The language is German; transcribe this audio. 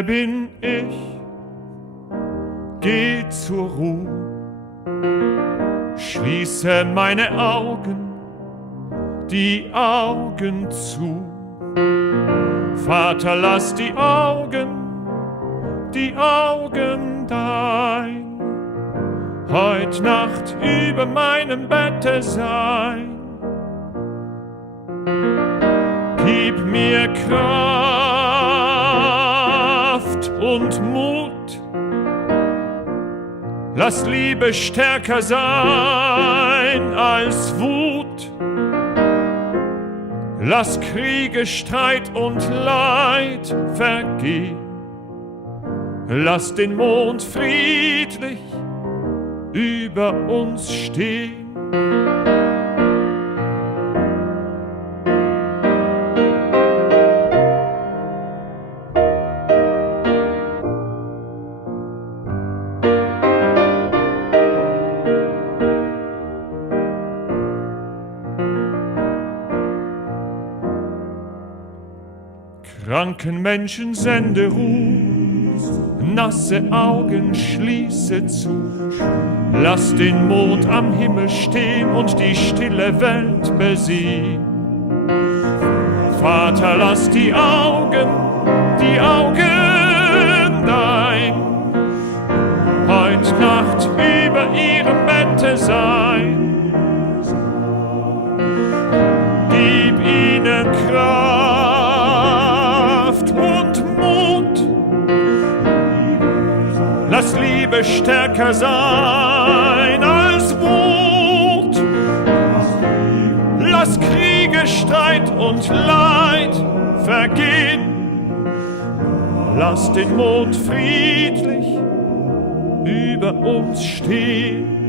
Stille bin ich, geh zur Ruhe, schließe meine Augen, die Augen zu. Vater, lass die Augen dein, heut Nacht über meinem Bette sein. Gib mir Kraft und Mut, lass Liebe stärker sein als Wut. Lass Kriege, Streit und Leid vergehen. Lass den Mond friedlich über uns stehen. Kranken Menschen sende Ruhe, nasse Augen schließe zu. Lass den Mond am Himmel stehen und die stille Welt besehen. Vater, lass die Augen dein, heut Nacht über ihrem Bette sein. Gib ihnen Kraft und Mut, lass Liebe stärker sein als Wut. Lass Kriege, Streit und Leid vergehen. Lass den Mond friedlich über uns stehen.